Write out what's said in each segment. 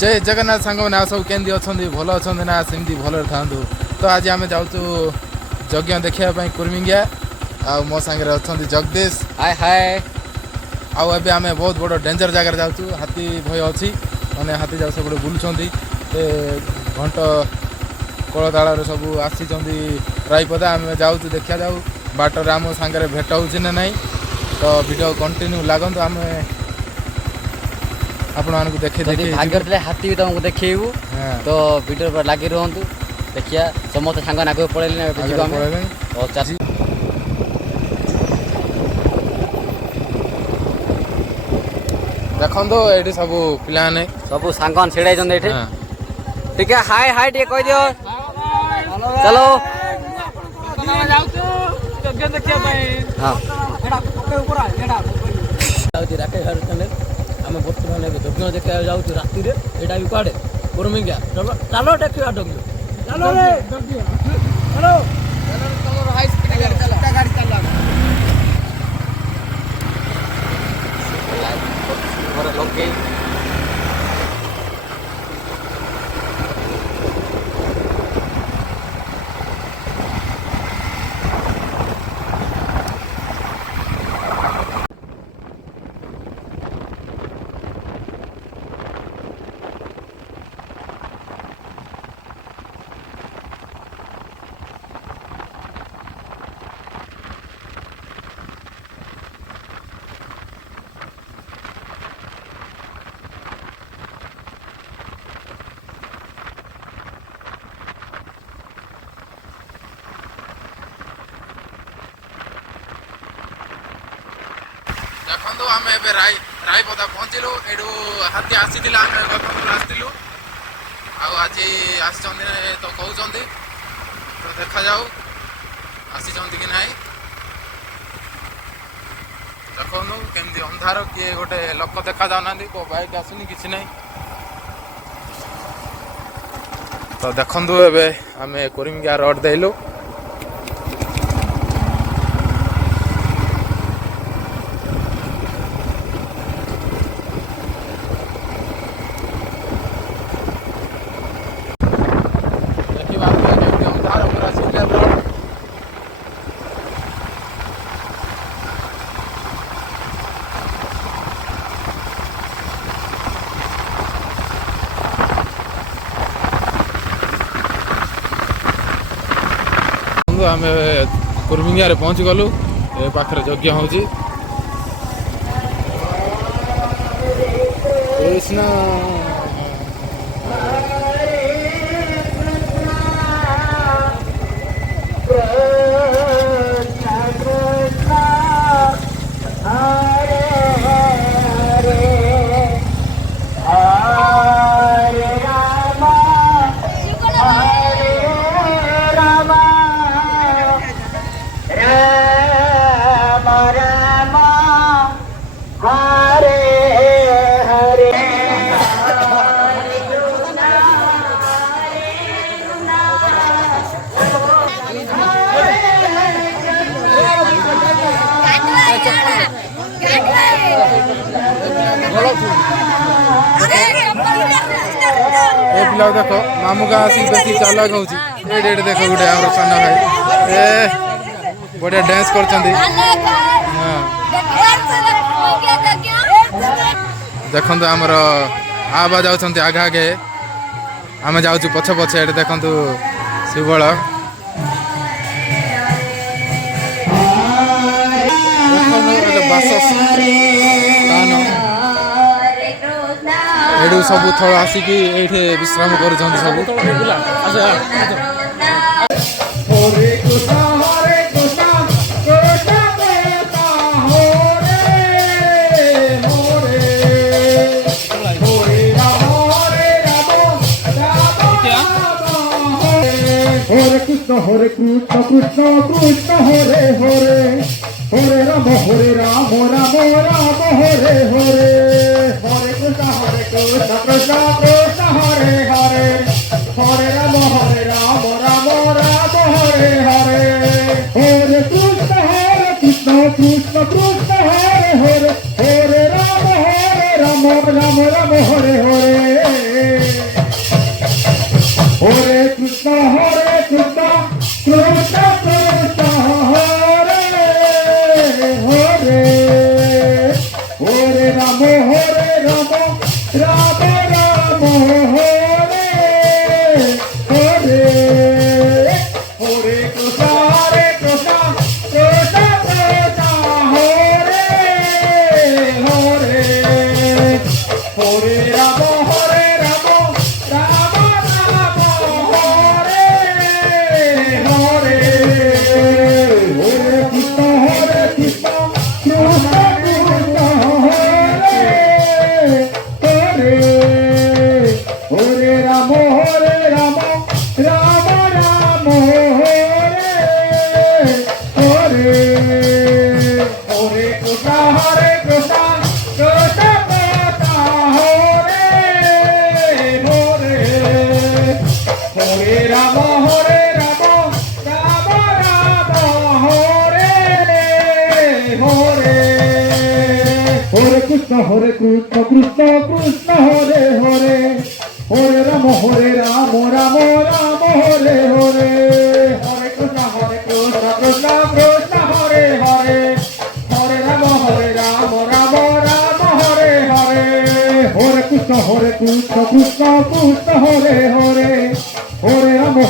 जय जगन्नाथ सांग मैंने सब केमती अच्छा भल अच्छा ना सेमती भल था। तो आज आम जाऊँ यज्ञ देखापी कुर्मिंगिया आ मो सांगे अच्छा जगदीश हाय हाय आबे आम बहुत बड़ डेंजर जगार जाऊँ हाथी भय अच्छी मैंने हाथी जाऊ सब बुलूँ घंट कलताल सब आसी रायपदा आम जाऊँ देखा जाऊ बाटर आम सांगे भेट हो ना तो वीडियो कंटिन्यू लागंतु आम आपण मानक देखे देखे भाग्य हाथी भी तुमको देखू तो वीडियो पर लगी रुहतु देखिया समस्त सांग आगे पड़े देखो ये सब पाने सब सांग छिड़ा ठीक है हाय हाय टे कह दियो चलो आम बर्तमान यज्ञ देखा जाऊँ राति यहाँ भी कड़े कुर्मिंगिया चलो देखा देखो आम ए रायपदा पहुँचलु यू हाथी आसी आम गत आसलु आज तो कहते तो देखा जाऊ आसी कि ना देखो केमती अंधार किए गोटे लोक देखा जाऊना को बाइक आसुनी कि ना तो देखु ए आम कुर्मिंगिया रोड देलु आम कुर्मिंगिया पहुँची गलु ए पाखरे यज्ञ हो कृष्ण पिला देख मामू का आसिक बेसी चालक हो देख गोटे आम सान भाई ए बढ़िया डांस कर देखु आमर आबा जाऊँ आगे आगे आम जाऊँ पछ पछे देखु शिवबल एडू सब थल आसिक ये विश्राम कर सब हरे Krishna Krishna Krishna Hare Hare Hare Ram Ram Ram Hare Hare Hare Krishna Krishna Krishna Hare Hare Hare Ram Ram Ram Hare Hare Hare Krishna Krishna Krishna Hare Hare Hare Ram Ram Ram Hare Hare Rama Rama Hare Hare Hare Krishna Krishna Krishna Krishna Hare Hare Hare Rama Rama Rama Hare Hare Hare Krishna Krishna Krishna Krishna Hare Hare Hare Rama Rama Rama Rama Hare Hare Hare Krishna Krishna Krishna Krishna Hare Hare Hare Rama Rama Rama Rama Hare Hare Hare Krishna Krishna Krishna Hare Hare Hare Rama Rama Rama Hare Hare Hare Krishna Krishna Krishna Hare Hare Hare Rama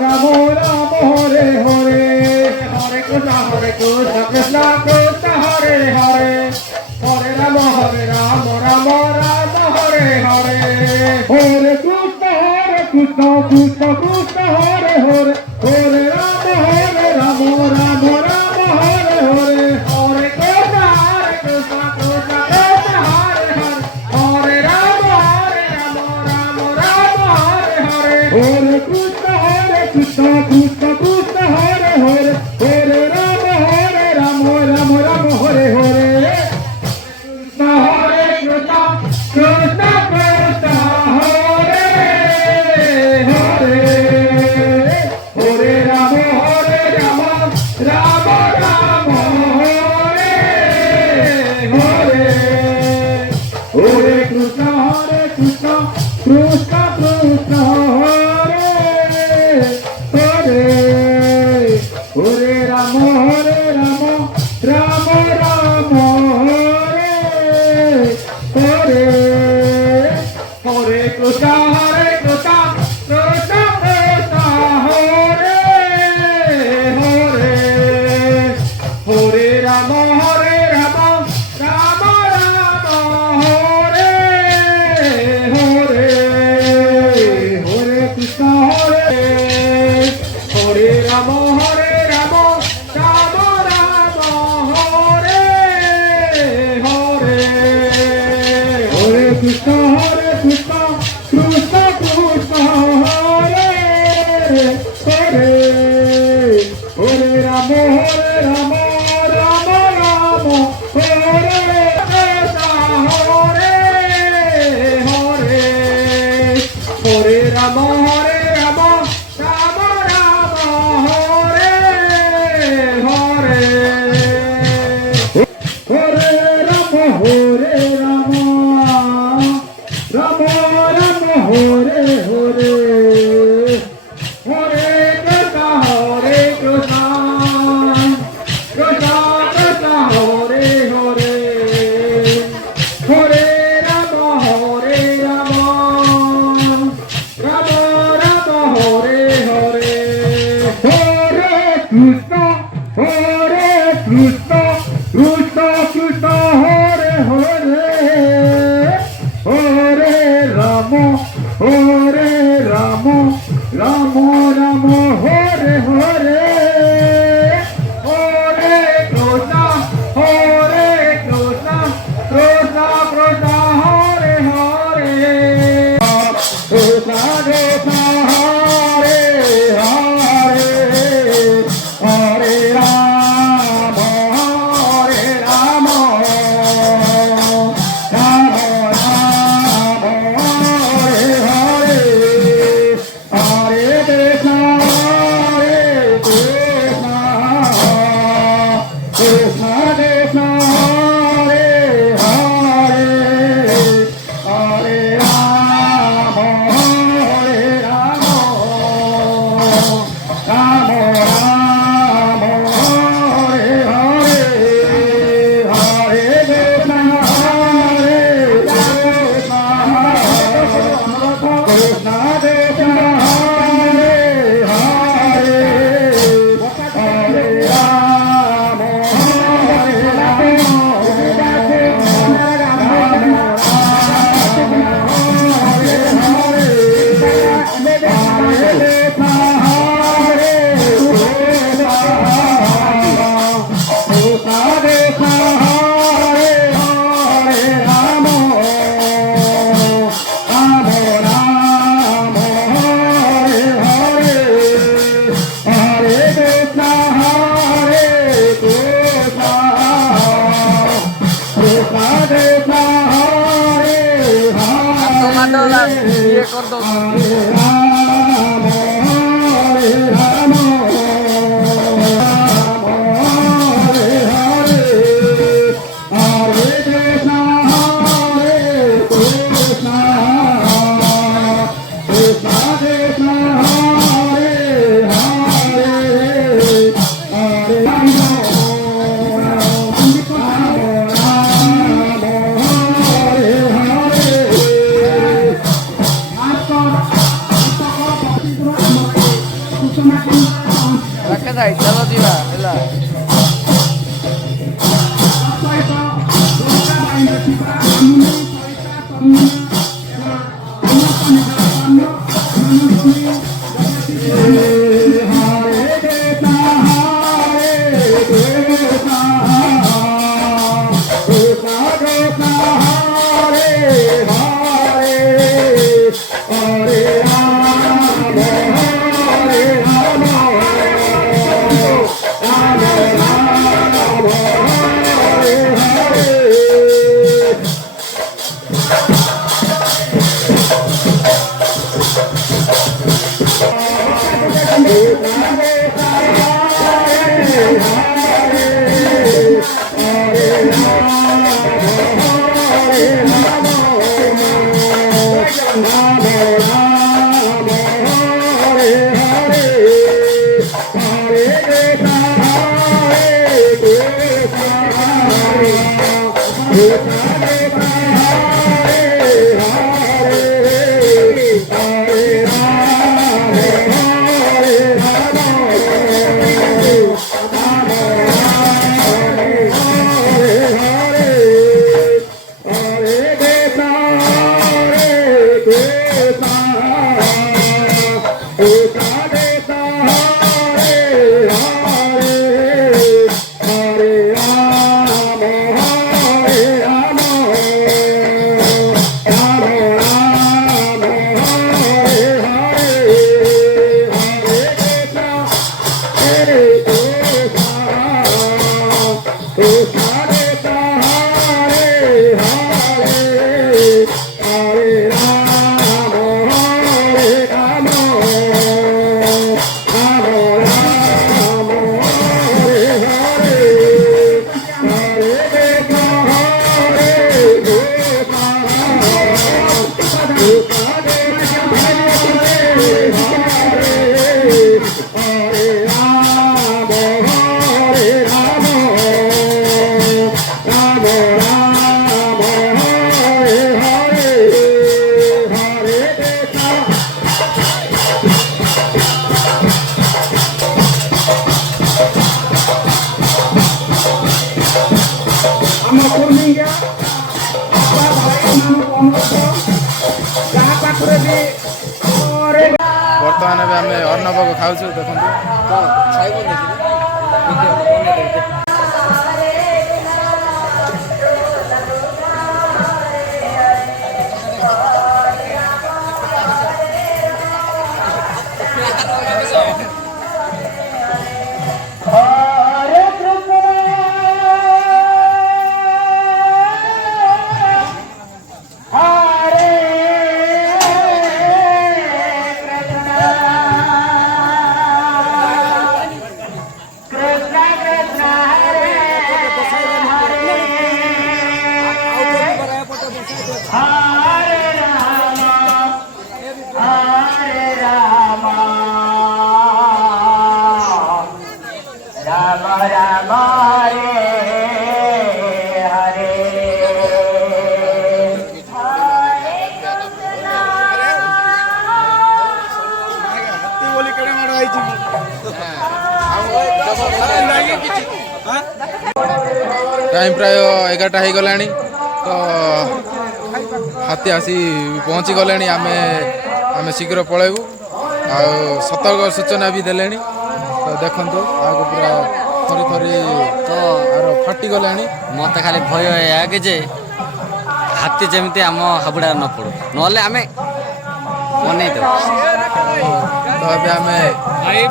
Rama Rama Hare Hare Hare Krishna Krishna Krishna Hare Hare Hare Rama Rama Rama Hare Hare Hare Krishna Krishna Krishna Hare Hare Hare Rama Rama Rama Hare Hare Hare Krishna Krishna Krishna Hare Hare Hare Rama Rama Rama Hare Hare Hare Krishna Krishna Krishna Hare Hare Hare Rama Rama Rama Hare Hare Hare Krishna Krishna Krishna Hare Hare Hare Rama Rama Rama Hare Hare Krishna Krishna Krishna Krishna Hare Hare Hare Rama Rama Rama Hare Hare Hare Krishna Krishna Krishna Krishna Hare Hare Hare Rama Rama Rama Rama Hare Hare Hare Krishna Krishna Krishna Krishna Hare Hare Hare Rama Rama Rama Hare Hare Hare Krishna Hare Rama Rama Rama Hare Hare Hare Krishna Krishna Krishna Krishna Hare Hare Hare Rama Rama Rama Hare Krishna Hare Hare Hare Rama Rama Rama Hare Hare Hare Rama Rama Rama Hare Hare Hare Krishna Krishna Krishna Krishna Hare Hare Hare Rama Rama Rama Rama Hare Hare Hare Krishna Krishna Krishna Krishna Hare Hare Hare Rama Rama Rama Rama Hare Hare Hare Krishna Krishna Krishna Krishna Hare Hare Krishna Krishna Hare Hare Hare Rama Rama Rama Rama Hare Hare Hare ଇଏ କରିଦଉ ଚାଲ ଯିବା ହେଲା ବର୍ତ୍ତମାନ ଏବେ ଆମେ ଅନ୍ନଭୋଗ ଖାଉଛୁ ଦେଖନ୍ତୁ टाइम प्राय 11टा हो गला तो हाथी आसी पहुँची गले आम शीघ्र पलैबू आ सतर्क सूचना भी देले तो देखु आगे पूरा थरी थरी तो आर फाटी गला मत खाली भय है कि जे हाथी जमी आम हाबुड़ा न पड़ू ना आम मन तो अभी आम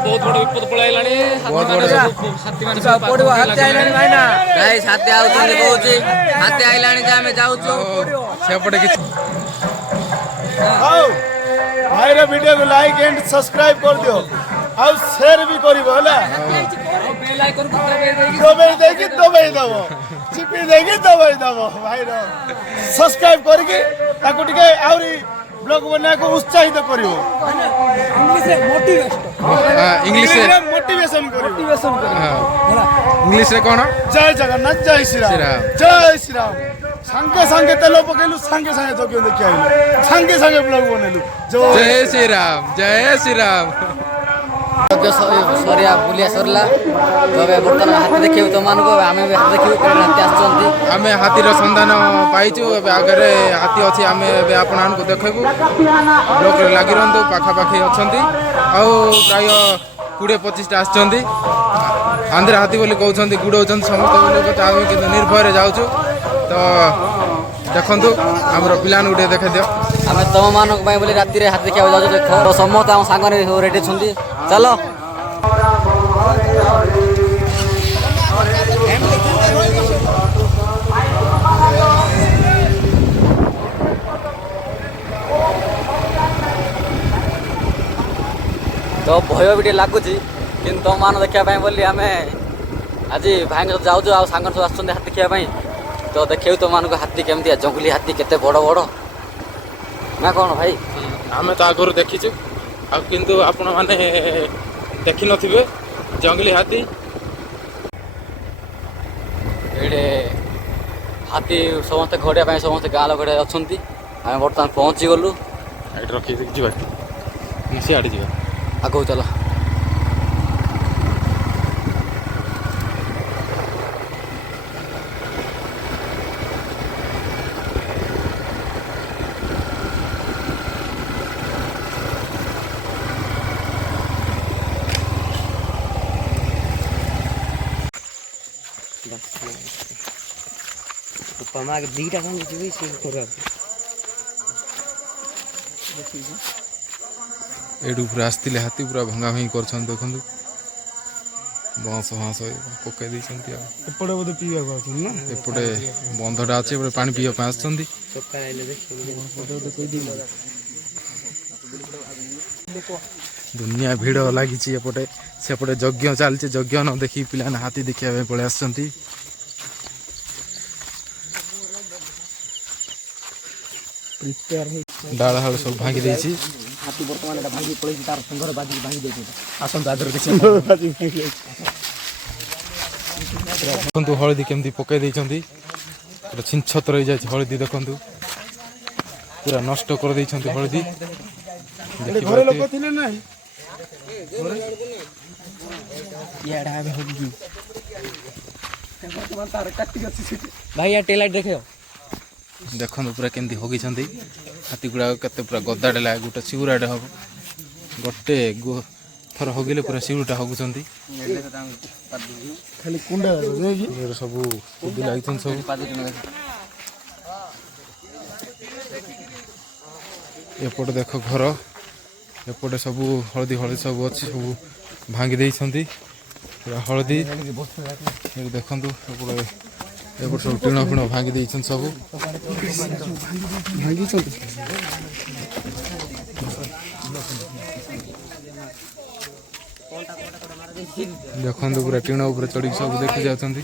बहुत बड़ विपद पड़ाइलानी बहुत बड़ हाथी हाथी आउछन कहूची हाथी आइलानी जे आमे जाउछु सेपटे किछ आओ भाईर वीडियो को लाइक एंड सब्सक्राइब कर दियो आउ शेयर भी करिवो हला बेल आइकन को दबाई देगी दबाई दबो चिपी देगी दबाई दबो भाईर सब्सक्राइब करके ताको टिके आउरी ब्लॉग बना को उत्साहित करिवो इंग्लिश रे मोटिवेशन इंग्लिश रे मोटिवेशन करिवो इंग्लिश रे कौन जय जगन्नाथ जय श्री राम जय श्री राम संगे संगे तेल पकेलु संगे संगे जग्य देखि आइलु संगे संगे ब्लॉग बनेलु जय श्री राम जय श्री राम। ସରିଆ ବୁଲିଆ ସରିଲା ତ ଏବେ ବର୍ତ୍ତମାନ ହାତୀ ଦେଖିବୁ ତୁମମାନଙ୍କୁ ଆମେ ବି ହାତୀ ଦେଖିବୁ କେଉଁ ହାତୀ ଆସୁଛନ୍ତି। ଆମେ ହାତୀର ସନ୍ଧାନ ପାଇଛୁ ଏବେ ଆଗରେ ହାତୀ ଅଛି ଆମେ ଏବେ ଆପଣମାନଙ୍କୁ ଦେଖେଇବୁ ବ୍ଲକରେ ଲାଗି ରୁହନ୍ତୁ ପାଖାପାଖି ଅଛନ୍ତି ଆଉ ପ୍ରାୟ 20-25ଟା ଆସିଛନ୍ତି ଆନ୍ଧ୍ରା ହାତୀ ବୋଲି କହୁଛନ୍ତି ଗୁଡ଼ଉଛନ୍ତି ସମସ୍ତେ ବୋଲି କଥା ଆମେ କିନ୍ତୁ ନିର୍ଭୟରେ ଯାଉଛୁ ତ ଦେଖନ୍ତୁ ଆମର ପିଲାମାନଙ୍କୁ ଟିକେ ଦେଖାଇ ଦିଅ ଆମେ ତୁମମାନଙ୍କ ପାଇଁ ବୋଲି ରାତିରେ ହାତୀ ଦେଖିବାକୁ ଯାଉଛୁ ଦେଖ ତ ସମସ୍ତେ ଆମ ସାଙ୍ଗରେ ରେଡ଼ି ଅଛନ୍ତି ଚାଲ। ତ ଭୟ ବି ଟିକେ ଲାଗୁଛି କିନ୍ତୁ ତୁମମାନ ଦେଖିବା ପାଇଁ ବୋଲି ଆମେ ଆଜି ଭାଇଙ୍କ ସହିତ ଯାଉଛୁ ଆଉ ସାଙ୍ଗ ସବୁ ଆସୁଛନ୍ତି ହାତୀ ଦେଖିବା ପାଇଁ ତ ଦେଖେଇବୁ ତୁମମାନଙ୍କୁ ହାତୀ କେମିତିଆ ଜଙ୍ଗଲି ହାତୀ କେତେ ବଡ଼ ବଡ଼ ନା କ'ଣ ଭାଇ। ଆମେ ତ ଆଗରୁ ଦେଖିଛୁ ଆଉ କିନ୍ତୁ ଆପଣମାନେ ଦେଖିନଥିବେ ଜଙ୍ଗଲି ହାତୀ ଏଇଠି ହାତୀ ସମସ୍ତେ ଘଡ଼ିବା ପାଇଁ ସମସ୍ତେ ଗାଁ ଲୋକ ଅଛନ୍ତି ଆମେ ବର୍ତ୍ତମାନ ପହଞ୍ଚିଗଲୁ ଏଇଠି ରଖିକି ଯିବା ସିଆଡ଼େ ଯିବା ଆଗକୁ ଚାଲ। ଦିଟା କ'ଣ ଯିବି ସେ ଏଇଠୁ ପୁରା ଆସିଥିଲେ ହାତୀ ପୁରା ଭଙ୍ଗା ଭଙ୍ଗି କରୁଛନ୍ତି ଦେଖନ୍ତୁ ବାଉଁଶ ଫାଁସ ପକାଇ ଦେଇଛନ୍ତି ଆଉ ଏପଟେ ବୋଧେ ପିଇବାକୁ ଆସୁଛନ୍ତି ନା ଏପଟେ ବନ୍ଧଟା ଅଛି ଏପଟେ ପାଣି ପିଇବା ପାଇଁ ଆସୁଛନ୍ତି। ଦୁନିଆ ଭିଡ଼ ଲାଗିଛି ଏପଟେ ସେପଟେ ଯଜ୍ଞ ଚାଲିଛି ଯଜ୍ଞ ନ ଦେଖିକି ପିଲାମାନେ ହାତୀ ଦେଖିବା ପାଇଁ ପଳେଇ ଆସୁଛନ୍ତି। ଡାଳ ହାଳ ସବୁ ଭାଙ୍ଗି ଦେଇଛି ହାତୀ ବର୍ତ୍ତମାନ ଏଟା ଭାଙ୍ଗି ପଳେଇଛି ତାର ସୁନ୍ଦର ବାଜିକି ଭାଙ୍ଗି ଦେଇଛନ୍ତି ଆସନ୍ତୁ ଆଗରେ ଦେଖନ୍ତୁ ହଳଦୀ କେମିତି ପକାଇ ଦେଇଛନ୍ତି ପୁରା ଛିଞ୍ଚତ୍ର ହେଇଯାଇଛି ହଳଦୀ ଦେଖନ୍ତୁ ପୁରା ନଷ୍ଟ କରିଦେଇଛନ୍ତି ହଳଦୀ ଘରେ ଲୋକ ଥିଲେ ନାହିଁ ଭାଇ ୟା ଟେଲାଇଟ୍ ଦେଖେଇବ ଦେଖନ୍ତୁ ପୁରା କେମିତି ହଗିଛନ୍ତି ହାତୀ ଗୁଡ଼ାକ କେତେ ପୁରା ଗଦାଟେ ଲାଗେ ଗୋଟେ ଶିଉରାଟେ ହବ ଗୋଟେ ଥର ହଗିଲେ ପୁରା ଶିଉରଟା ହଗୁଛନ୍ତି ଖାଲି କୁଣ୍ଡା ସବୁ କୁଦି ଲାଗିଛନ୍ତି ସବୁ ଏପଟେ ଦେଖ ଘର ଏପଟେ ସବୁ ହଳଦୀ ହଳଦୀ ସବୁ ଅଛି ସବୁ ଭାଙ୍ଗି ଦେଇଛନ୍ତି ପୁରା ହଳଦୀ ଦେଖନ୍ତୁ ଏପଟେ ଏପଟେ ସବୁ ଟିଣ ଫିଣ ଭାଙ୍ଗି ଦେଇଛନ୍ତି ସବୁ ଭାଙ୍ଗିଛନ୍ତି ଦେଖନ୍ତୁ ପୁରା ଟିଣ ଉପରେ ଚଢ଼ିକି ସବୁ ଦେଖି ଯାଉଛନ୍ତି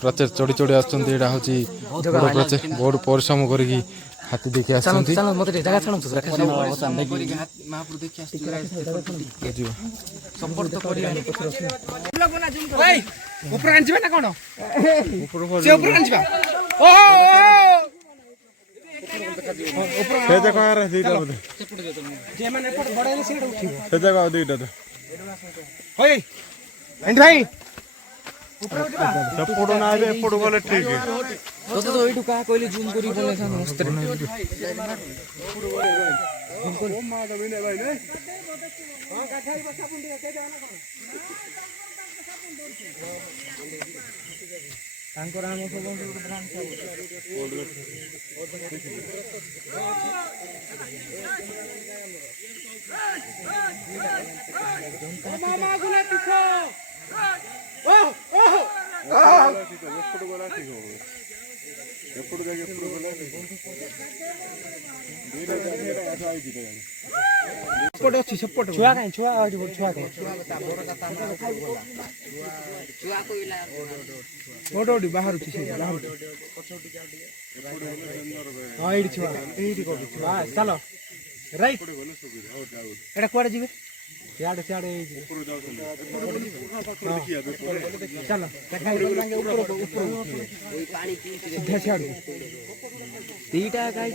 ପ୍ରାଚୀର ଚଢ଼ି ଚଢ଼ି ଆସୁଛନ୍ତି ଏଇଟା ହଉଛି ବଡ଼ ପ୍ରାଚୀର ବହୁତ ପରିଶ୍ରମ କରିକି ହାତୀ ଦେଖି ଆସୁଛନ୍ତି ଭାଇ ସେପଟୁ ନା ଏବେ ଏପଟୁ ଗଲେ ଠିକ ତତେ ତ ଏଇଠୁ କାହା କହିଲେ ଜୁମ୍ କରି ବନେଇଥାନ୍ତି ମସ୍ତରେ ତାଙ୍କର ଆମ ସବୁ ସେପଟେ ଅଛି ସେପଟେ ଛୁଆ କାହିଁ ଛୁଆ ଛୁଆ କାହିଁ ଗୋଟେ ବାହାରୁଛି ସେଇଟା ବାହାରୁଛି ହଁ ଏଇଠି ଛୁଆ ଏଇଠି କୋଉଠି ଛୁଆ ଚାଲ ରାଇଟ୍ ଏଇଟା କୁଆଡେ ଯିବେ ସିଆଡେ ସିଆଡେ ଚାଲ ସିଧା ସିଆଡୁ ଦିଟା ଗାଈ